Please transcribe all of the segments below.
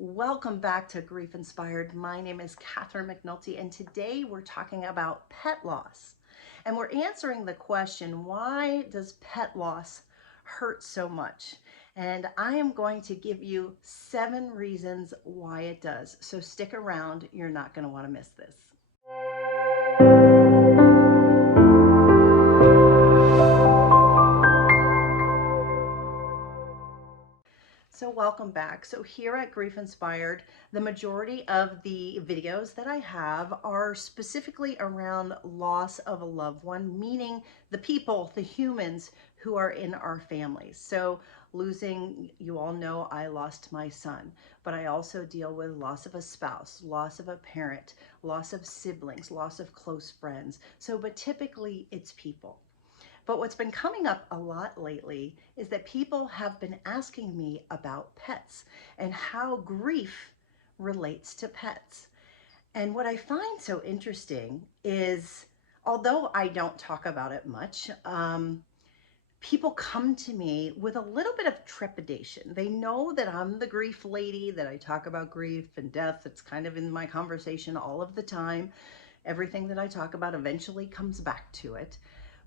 Welcome back to Grief Inspired. My name is Catherine McNulty, and today we're talking about pet loss. And we're answering the question, why does pet loss hurt so much? And I am going to give you 7 reasons why it does. So stick around, you're not going to want to miss this. So welcome back. So here at Grief Inspired, the majority of the videos that I have are specifically around loss of a loved one, meaning the people, the humans who are in our families. So losing, you all know I lost my son, but I also deal with loss of a spouse, loss of a parent, loss of siblings, loss of close friends. But typically it's people. But what's been coming up a lot lately is that people have been asking me about pets and how grief relates to pets. And what I find so interesting is, although I don't talk about it much, people come to me with a little bit of trepidation. They know that I'm the grief lady, that I talk about grief and death. It's kind of in my conversation all of the time. Everything that I talk about eventually comes back to it.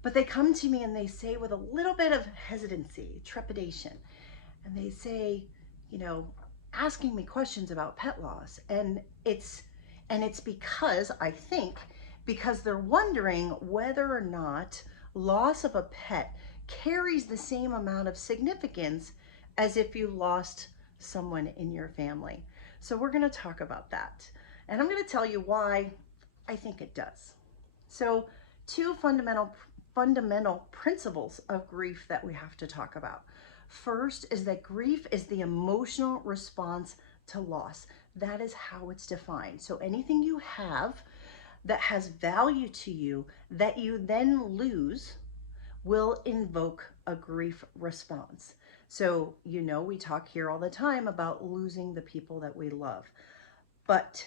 But they come to me and they say with a little bit of hesitancy, trepidation, and they say, asking me questions about pet loss. And it's because I think because they're wondering whether or not loss of a pet carries the same amount of significance as if you lost someone in your family. So we're going to talk about that. And I'm going to tell you why I think it does. So 2 fundamental principles of grief that we have to talk about. First is that grief is the emotional response to loss. That is how it's defined. So anything you have that has value to you that you then lose will invoke a grief response. So, we talk here all the time about losing the people that we love. But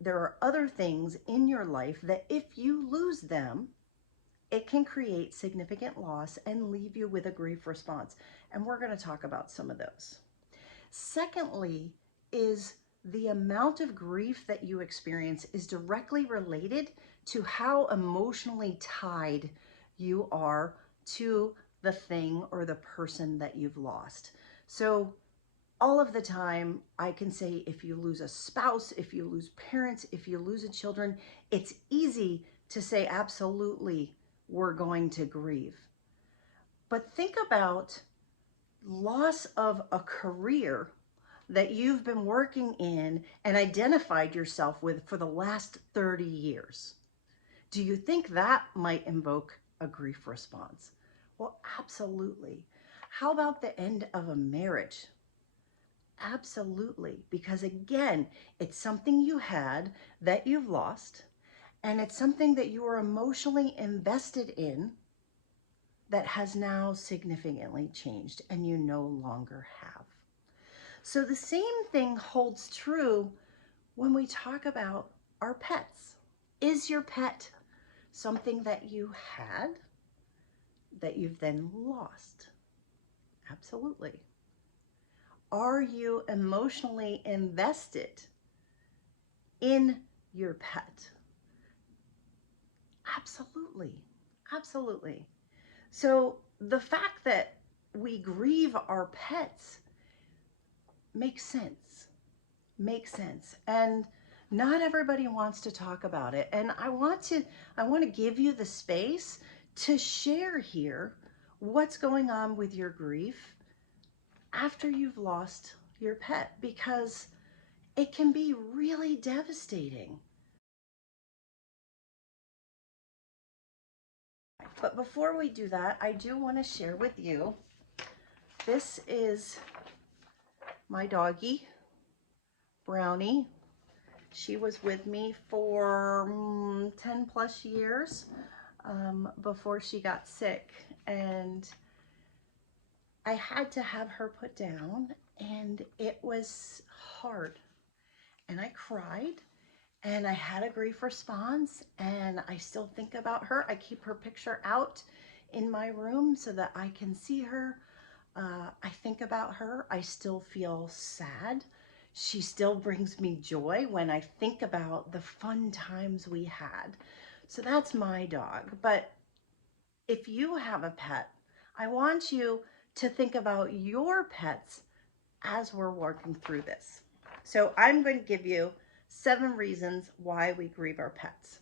there are other things in your life that if you lose them, it can create significant loss and leave you with a grief response. And we're going to talk about some of those. Secondly, is the amount of grief that you experience is directly related to how emotionally tied you are to the thing or the person that you've lost. So all of the time, I can say if you lose a spouse, if you lose parents, if you lose a children, it's easy to say absolutely we're going to grieve. But think about loss of a career that you've been working in and identified yourself with for the last 30 years. Do you think that might invoke a grief response? Well, absolutely. How about the end of a marriage? Absolutely, because again, it's something you had that you've lost, and it's something that you were emotionally invested in that has now significantly changed and you no longer have. So the same thing holds true when we talk about our pets. Is your pet something that you had that you've then lost? Absolutely. Are you emotionally invested in your pet? Absolutely. Absolutely. So the fact that we grieve our pets makes sense. And not everybody wants to talk about it. And I want to give you the space to share here what's going on with your grief after you've lost your pet, because it can be really devastating. But before we do that, I do want to share with you, this is my doggie, Brownie. She was with me for 10 plus years before she got sick, and I had to have her put down, and it was hard, and I cried, and I had a grief response, and I still think about her. I keep her picture out in my room so that I can see her. I think about her. I still feel sad. She still brings me joy when I think about the fun times we had. So that's my dog. But if you have a pet, I want you to think about your pets as we're working through this. So I'm going to give you 7 reasons why we grieve our pets.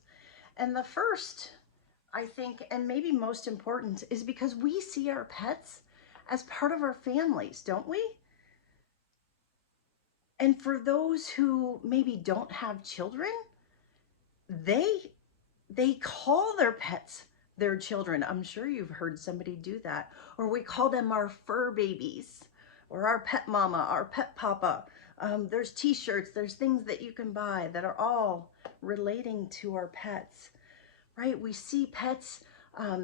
And the first, I think, and maybe most important, is because we see our pets as part of our families, don't we? And for those who maybe don't have children, they they call their pets their children. I'm sure you've heard somebody do that. Or we call them our fur babies, or our pet mama, our pet papa. There's t-shirts, there's things that you can buy that are all relating to our pets, right? We see pets.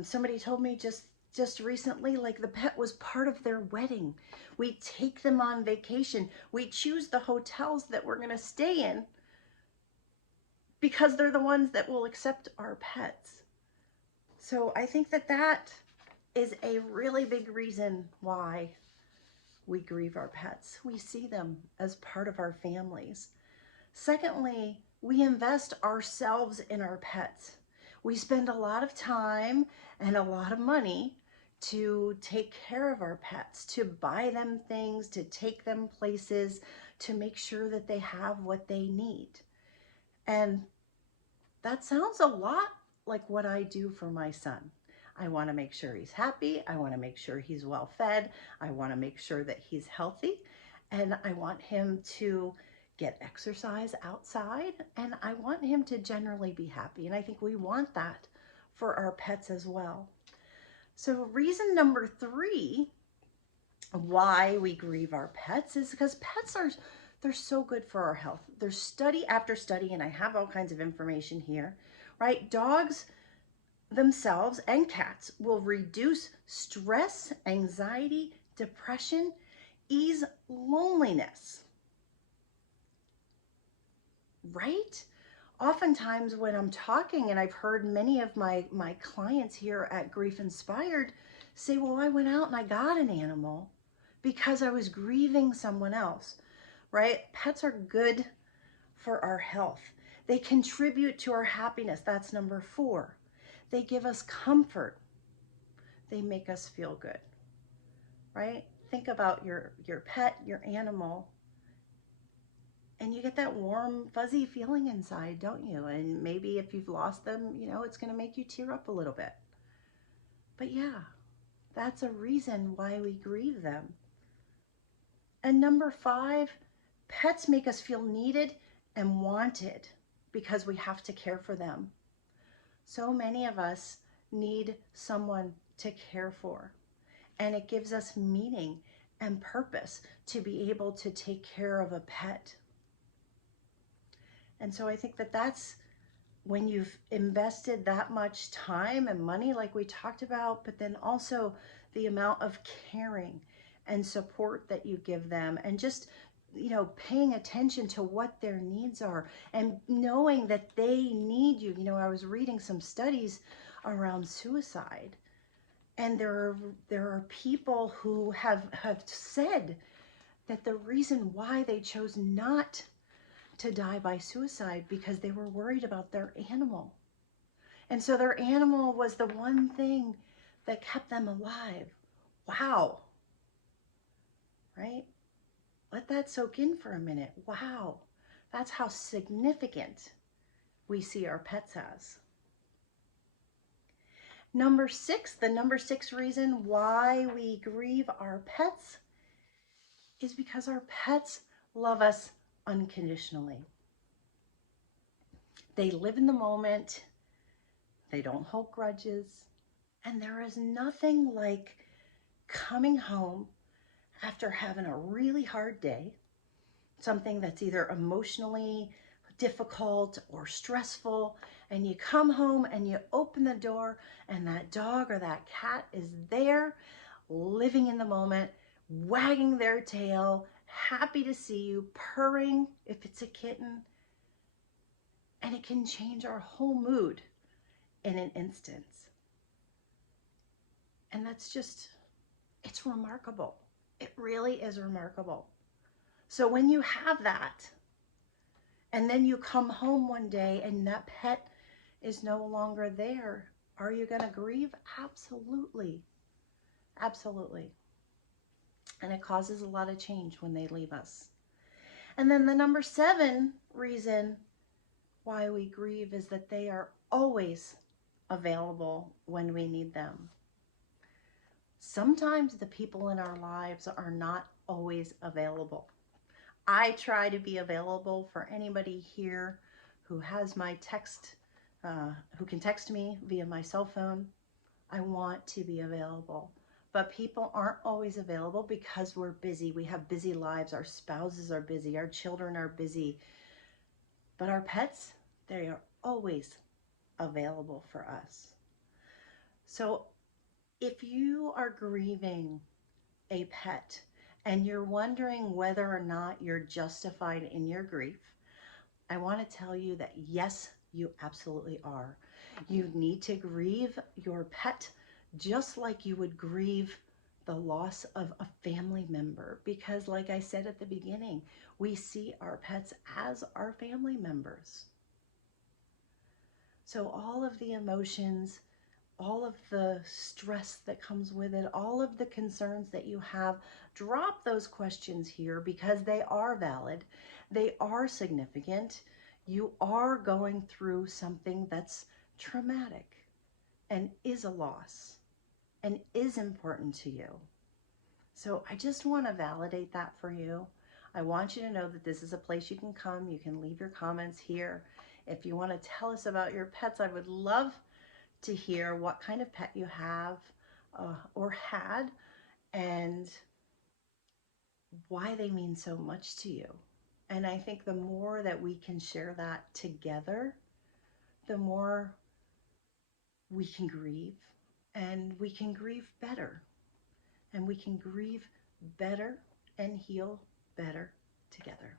Somebody told me just recently, like the pet was part of their wedding. We take them on vacation. We choose the hotels that we're going to stay in because they're the ones that will accept our pets. So I think that that is a really big reason why we grieve our pets. We see them as part of our families. Secondly, we invest ourselves in our pets. We spend a lot of time and a lot of money to take care of our pets, to buy them things, to take them places, to make sure that they have what they need. And that sounds a lot like what I do for my son. I want to make sure he's happy. I want to make sure he's well fed. I want to make sure that he's healthy. And I want him to get exercise outside. And I want him to generally be happy. And I think we want that for our pets as well. So reason number 3 why we grieve our pets is because pets they're so good for our health. There's study after study, and I have all kinds of information here, right? Dogs themselves and cats will reduce stress, anxiety, depression, ease loneliness, right? Oftentimes when I'm talking, and I've heard many of my clients here at GriefInspired say, well, I went out and I got an animal because I was grieving someone else, right? Pets are good for our health. They contribute to our happiness. That's number 4. They give us comfort. They make us feel good, right? Think about your pet, your animal, and you get that warm, fuzzy feeling inside, don't you? And maybe if you've lost them, it's going to make you tear up a little bit. But yeah, that's a reason why we grieve them. And number 5, pets make us feel needed and wanted because we have to care for them. So many of us need someone to care for, and it gives us meaning and purpose to be able to take care of a pet. And so I think that that's when you've invested that much time and money like we talked about, but then also the amount of caring and support that you give them, and just paying attention to what their needs are and knowing that they need you. I was reading some studies around suicide, and there are people who have said that the reason why they chose not to die by suicide because they were worried about their animal. And so their animal was the one thing that kept them alive. Wow. Right? Let that soak in for a minute. Wow. That's how significant we see our pets as. Number 6, the number 6 reason why we grieve our pets is because our pets love us unconditionally. They live in the moment. They don't hold grudges. And there is nothing like coming home after having a really hard day, something that's either emotionally difficult or stressful, and you come home and you open the door and that dog or that cat is there, living in the moment, wagging their tail, happy to see you, purring if it's a kitten, and it can change our whole mood in an instant. And that's just, it's remarkable. It really is remarkable. So when you have that, and then you come home one day and that pet is no longer there, are you going to grieve? Absolutely. Absolutely. And it causes a lot of change when they leave us. And then the number 7 reason why we grieve is that they are always available when we need them. Sometimes the people in our lives are not always available. I try to be available for anybody here who has my text, who can text me via my cell phone. I want to be available. But people aren't always available because we're busy. We have busy lives. Our spouses are busy. Our children are busy. But our pets, they are always available for us. So if you are grieving a pet and you're wondering whether or not you're justified in your grief, I want to tell you that yes, you absolutely are. You need to grieve your pet just like you would grieve the loss of a family member, because like I said at the beginning, we see our pets as our family members. So all of the emotions, all of the stress that comes with it, all of the concerns that you have, drop those questions here because they are valid. They are significant. You are going through something that's traumatic and is a loss and is important to you. So I just want to validate that for you. I want you to know that this is a place you can come. You can leave your comments here. If you want to tell us about your pets, I would love to hear what kind of pet you have or had, and why they mean so much to you. And I think the more that we can share that together, the more we can grieve, and we can grieve better, and we can grieve better and heal better together.